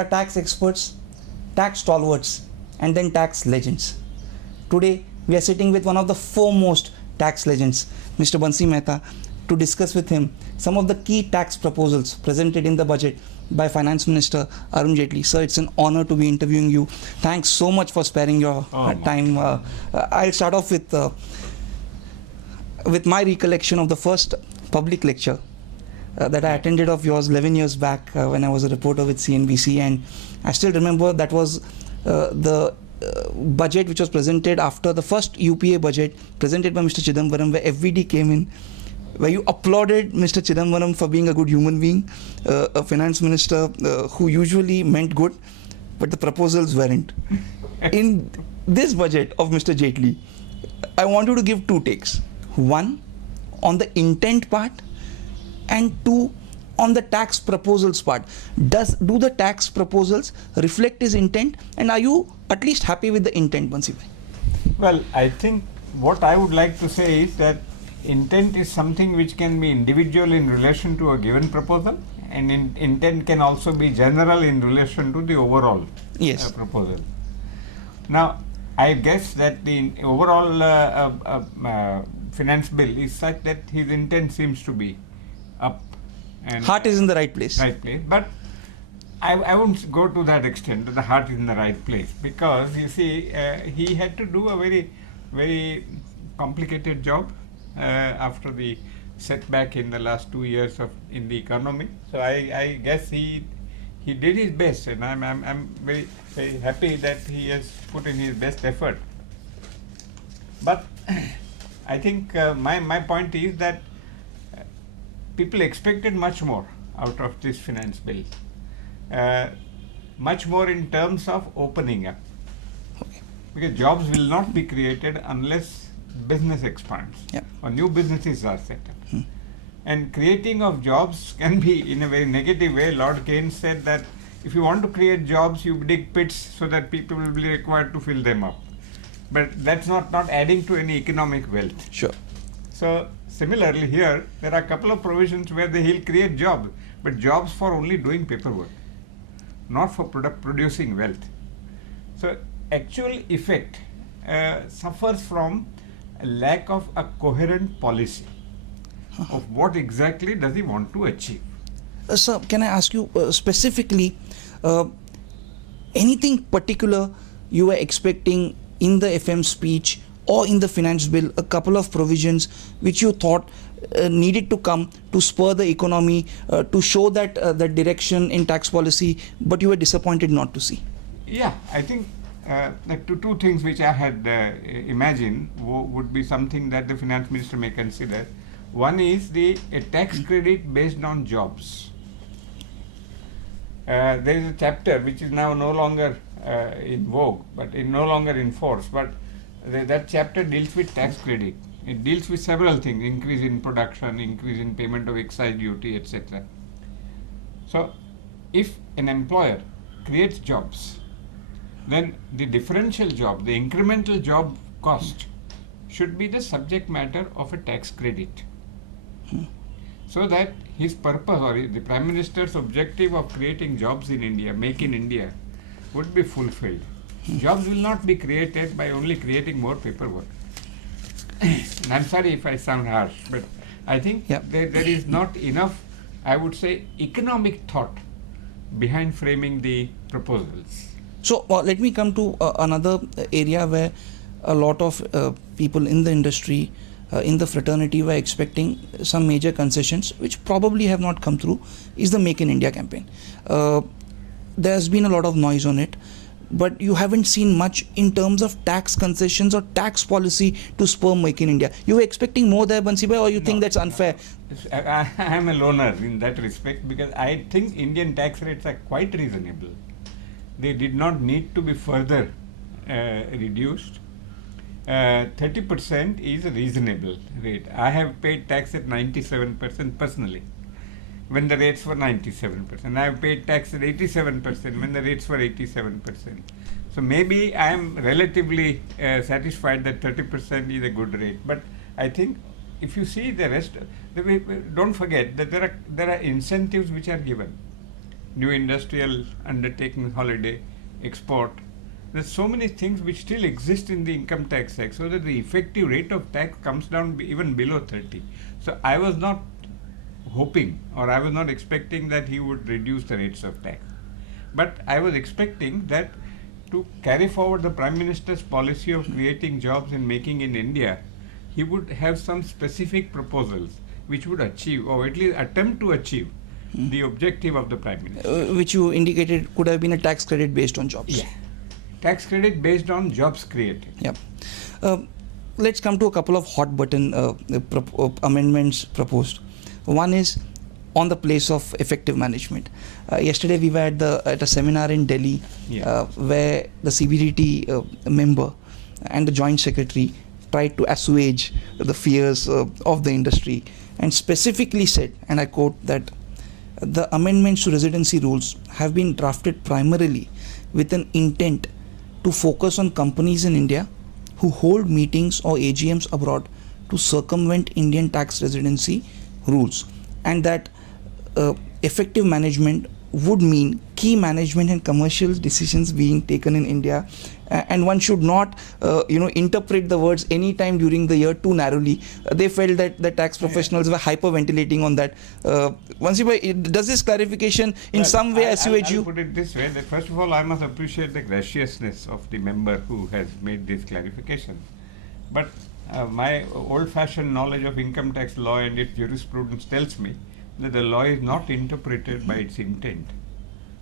are tax experts, tax stalwarts, and then tax legends. Today, we are sitting with one of the foremost tax legends, Mr. Bansi Mehta, to discuss with him some of the key tax proposals presented in the budget by Finance Minister Arun Jaitley. Sir, it's an honor to be interviewing you. Thanks so much for sparing your time. I'll start off with my recollection of the first public lecture that I attended of yours 11 years back when I was a reporter with CNBC, and I still remember that was the budget which was presented after the first UPA budget presented by Mr. Chidambaram, where FVD came in, where you applauded Mr. Chidambaram for being a good human being, a finance minister who usually meant good, but the proposals weren't. In this budget of Mr. Jaitley, I want you to give two takes. One, on the intent part, and two, on the tax proposals part. Do the tax proposals reflect his intent, and are you at least happy with the intent, Bansi bhai? Well, I think what I would like to say is that intent is something which can be individual in relation to a given proposal, and intent can also be general in relation to the overall proposal. Now, I guess that the overall finance bill is such that his intent seems to be up. And heart is in the right place. Right place. But I won't go to that extent that the heart is in the right place, because you see, he had to do a very, very complicated job after the setback in the last 2 years in the economy. So I guess he did his best, and I'm very, very happy that he has put in his best effort. But I think my point is that people expected much more out of this finance bill, much more in terms of opening up, because jobs will not be created unless business expands or new businesses are set up. And creating of jobs can be in a very negative way. Lord Keynes said that if you want to create jobs, you dig pits so that people will be required to fill them up. But that's not adding to any economic wealth. Sure. So similarly here, there are a couple of provisions where he'll create jobs, but jobs for only doing paperwork, not for producing wealth. So actual effect suffers from a lack of a coherent policy of what exactly does he want to achieve. Sir, can I ask you specifically, anything particular you were expecting in the FM speech or in the finance bill, a couple of provisions which you thought needed to come to spur the economy, to show that that direction in tax policy, but you were disappointed not to see? Yeah, I think two things which I had imagined would be something that the finance minister may consider. One is a tax credit based on jobs. There is a chapter which is now no longer in vogue, but no longer in force, but that chapter deals with tax credit. It deals with several things: increase in production, increase in payment of excise duty, etc. So if an employer creates jobs, then the differential job, the incremental job cost, should be the subject matter of a tax credit, so that his purpose or the Prime Minister's objective of creating jobs in India, make in India, would be fulfilled. Jobs will not be created by only creating more paperwork. And I'm sorry if I sound harsh, but I think there is not enough, I would say, economic thought behind framing the proposals. So let me come to another area where a lot of people in the industry, in the fraternity, were expecting some major concessions which probably have not come through, is the Make in India campaign. There's been a lot of noise on it, but you haven't seen much in terms of tax concessions or tax policy to spur Make in India. You were expecting more there, Bansi bhai, or you think that's unfair? I am a loner in that respect, because I think Indian tax rates are quite reasonable. They did not need to be further reduced. 30% is a reasonable rate. I have paid tax at 97% personally when the rates were 97%. I have paid tax at 87% when the rates were 87%. So maybe I am relatively satisfied that 30% is a good rate. But I think if you see the rest, don't forget that there are incentives which are given. new industrial undertaking holiday, export. There's so many things which still exist in the income tax act, so that the effective rate of tax comes down even below 30. So I was not hoping, or I was not expecting that he would reduce the rates of tax. But I was expecting that to carry forward the Prime Minister's policy of creating jobs and making in India, he would have some specific proposals which would achieve, or at least attempt to achieve, the objective of the Prime Minister. Which you indicated could have been a tax credit based on jobs. Yeah. Tax credit based on jobs created. Yep. Let's come to a couple of hot button amendments proposed. One is on the place of effective management. Yesterday we were at a seminar in Delhi, where the CBDT member and the joint secretary tried to assuage the fears of the industry, and specifically said, and I quote, that the amendments to residency rules have been drafted primarily with an intent to focus on companies in India who hold meetings or AGMs abroad to circumvent Indian tax residency rules, and that effective management would mean key management and commercial decisions being taken in India, and one should not interpret the words any time during the year too narrowly. They felt that the tax professionals were hyperventilating on that. Does this clarification in some way assuage you? I'll put it this way, that first of all I must appreciate the graciousness of the member who has made this clarification. But my old-fashioned knowledge of income tax law and its jurisprudence tells me that the law is not interpreted by its intent.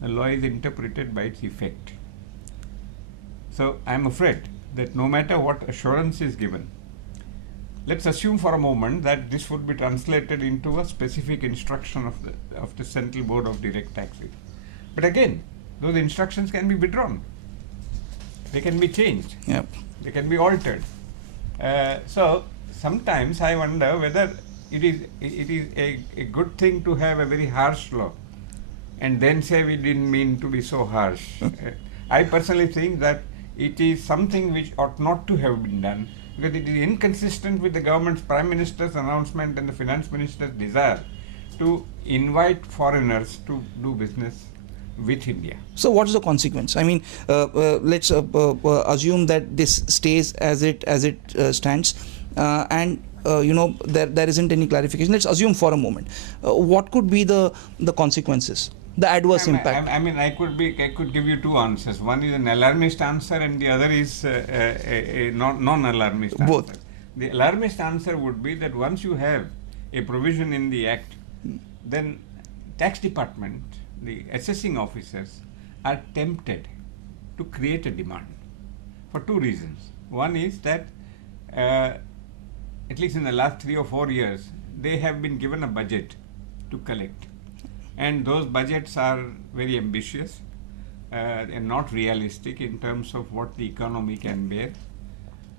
The law is interpreted by its effect. So I am afraid that no matter what assurance is given, let's assume for a moment that this would be translated into a specific instruction of the Central Board of Direct Taxes. But again, those instructions can be withdrawn. They can be changed. Yep. They can be altered. So sometimes I wonder whether it is a good thing to have a very harsh law and then say we didn't mean to be so harsh. I personally think that it is something which ought not to have been done, because it is inconsistent with the government's Prime Minister's announcement and the Finance Minister's desire to invite foreigners to do business with India. So what's the consequence? I mean, let's assume that this stays as it stands, and there isn't any clarification. Let's assume for a moment. What could be the consequences, the adverse impact? I could give you two answers. One is an alarmist answer, and the other is a non-alarmist answer. Both. The alarmist answer would be that once you have a provision in the Act, then tax department, the assessing officers, are tempted to create a demand for two reasons. One is that at least in the last 3 or 4 years, they have been given a budget to collect. And those budgets are very ambitious and not realistic in terms of what the economy can bear.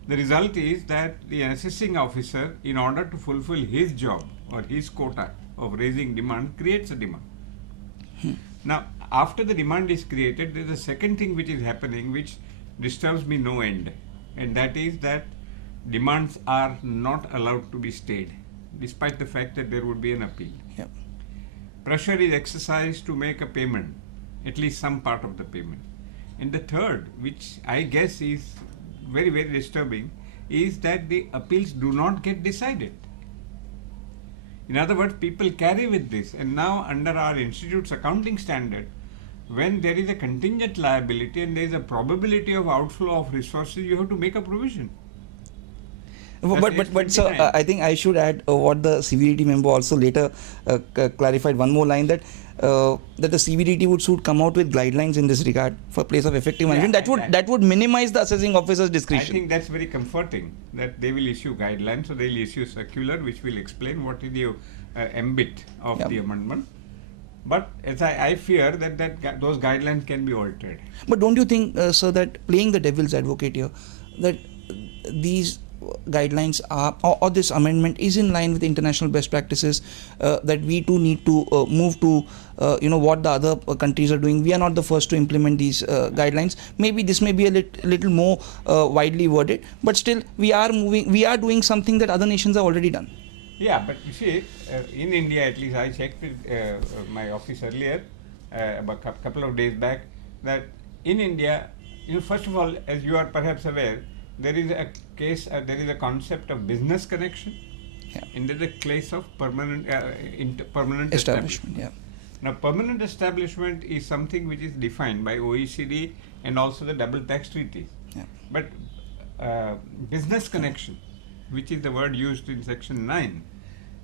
The result is that the assessing officer, in order to fulfill his job or his quota of raising demand, creates a demand. Now, after the demand is created, there is a second thing which is happening which disturbs me no end, and that is that demands are not allowed to be stayed, despite the fact that there would be an appeal. Yep. Pressure is exercised to make a payment, at least some part of the payment. And the third, which I guess is very, very disturbing, is that the appeals do not get decided. In other words, people carry with this, and now under our institute's accounting standard, when there is a contingent liability and there is a probability of outflow of resources, you have to make a provision. But sir, I think I should add what the CBDT member also later clarified one more line, that the CBDT would come out with guidelines in this regard for place of effective management. That would minimize the assessing officer's discretion. I think that's very comforting that they will issue guidelines. So they will issue circular which will explain what is the ambit of the amendment. But as I fear that those guidelines can be altered. But don't you think, sir, that playing the devil's advocate here, that these guidelines are, or this amendment is in line with international best practices, that we too need to move to what the other countries are doing? We are not the first to implement these guidelines. Maybe this may be a little more widely worded, but still we are doing something that other nations have already done. Yeah, but you see, in India at least, I checked with my office earlier, about a couple of days back, that in India, first of all, as you are perhaps aware, there is a case, there is a concept of business connection, Yeah. and there is a case of permanent permanent Establishment. Yeah. Now, permanent establishment is something which is defined by OECD and also the double tax treaties. Yeah. But business connection, which is the word used in section 9,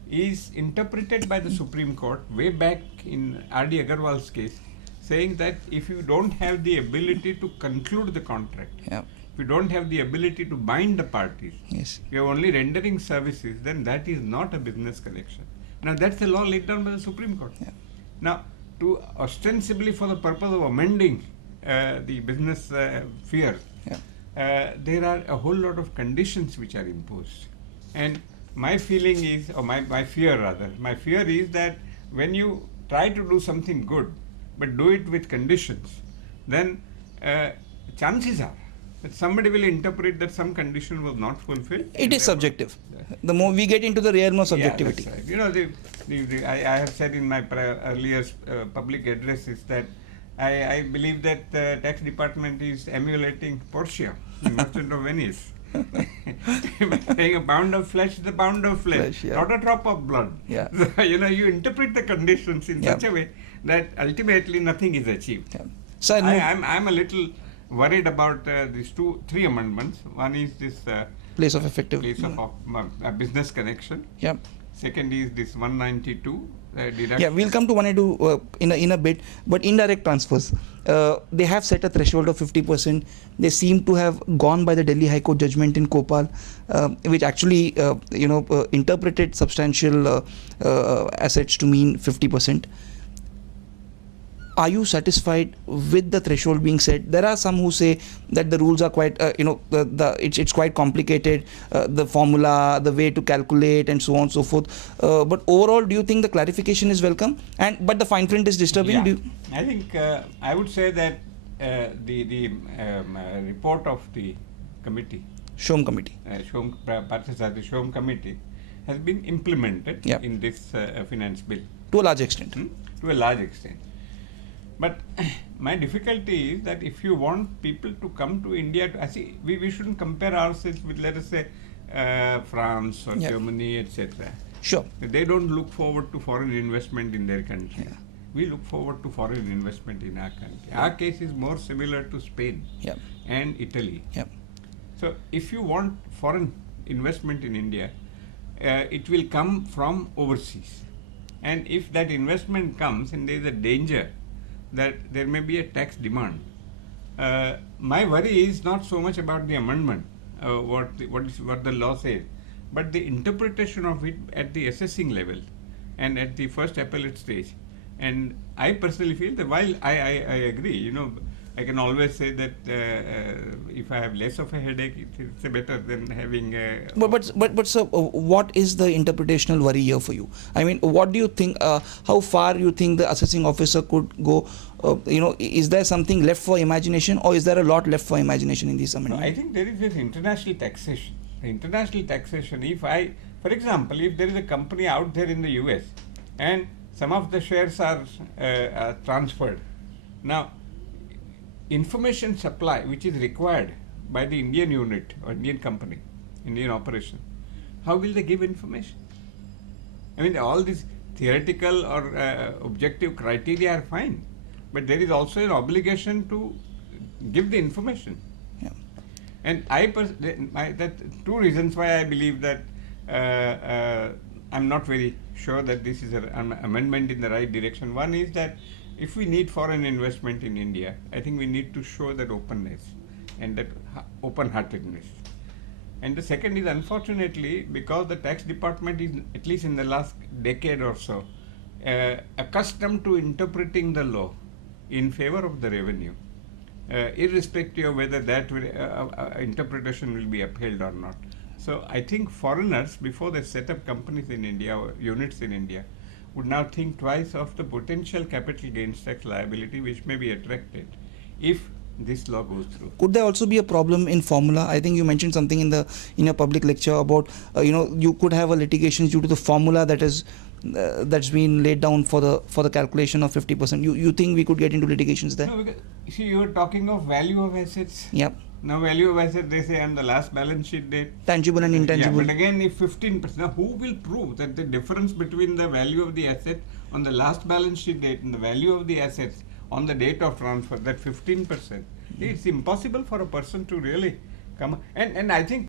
is interpreted by the Supreme Court way back in R.D. Agarwal's case, saying that if you don't have the ability to conclude the contract, Yeah. if you don't have the ability to bind the parties, Yes. you are only rendering services, then that is not a business connection. Now, that's the law laid down by the Supreme Court. Yeah. Now, to ostensibly for the purpose of amending the business sphere, there are a whole lot of conditions which are imposed. And my feeling is, or my fear rather, my fear is that when you try to do something good, but do it with conditions, then chances are that somebody will interpret that some condition was not fulfilled. It is subjective. The more we get into the realm of subjectivity. Yeah, that's right. I have said in my earlier public addresses that I believe that the tax department is emulating Portia, the Merchant of Venice. Saying a pound of flesh is a pound of flesh, yeah. not a drop of blood. Yeah. So, you interpret the conditions in such a way that ultimately nothing is achieved. Yeah. So I'm a little worried about these three amendments. One is this place of effective. place of business connection. Yeah. Second is this 192 deduction. Yeah, we'll come to 182 in a bit. But indirect transfers, they have set a threshold of 50%. They seem to have gone by the Delhi High Court judgment in Kopal, which actually interpreted substantial assets to mean 50%. Are you satisfied with the threshold being set? There are some who say that the rules are quite, it's quite complicated, the formula, the way to calculate, and so on and so forth. But overall, do you think the clarification is welcome? But the fine print is disturbing. Yeah. I think I would say that the report of the committee, Shom committee, the Shom committee, has been implemented in this finance bill to a large extent. To a large extent. But my difficulty is that if you want people to come to India, we shouldn't compare ourselves with, let us say, France or Germany, etc. Sure. They don't look forward to foreign investment in their country. Yeah. We look forward to foreign investment in our country. Our case is more similar to Spain and Italy. So if you want foreign investment in India, it will come from overseas. And if that investment comes and there is a danger that there may be a tax demand, my worry is not so much about the amendment, what the law says, but the interpretation of it at the assessing level and at the first appellate stage. And I personally feel that while I agree, I can always say that if I have less of a headache, it's better than having a... But sir, what is the interpretational worry here for you? I mean, what do you think, how far you think the assessing officer could go? Is there something left for imagination, or is there a lot left for imagination in these amendments? No, I think there is this international taxation. The international taxation, for example, if there is a company out there in the US and some of the shares are transferred. Now, information supply which is required by the Indian unit or Indian company, Indian operation, how will they give information? I mean, all these theoretical or objective criteria are fine, but there is also an obligation to give the information. And that two reasons why I believe that I'm not very sure that this is an amendment in the right direction. One is that if we need foreign investment in India, I think we need to show that openness and that open-heartedness. And the second is, unfortunately, because the tax department is, at least in the last decade or so, accustomed to interpreting the law in favor of the revenue, irrespective of whether that interpretation will be upheld or not. So I think foreigners, before they set up companies in India or units in India, would now think twice of the potential capital gains tax liability which may be attracted if this law goes through. Could there also be a problem in formula? I think you mentioned something in your public lecture about you could have a litigation due to the formula that's been laid down for the calculation of 50%. You think we could get into litigations there? No, because see, you were talking of value of assets. Yep. Now value of asset, they say on the last balance sheet date. Tangible and intangible. Yeah, but again, if 15%, now who will prove that the difference between the value of the asset on the last balance sheet date and the value of the assets on the date of transfer, that 15%, it's impossible for a person to really come. And I think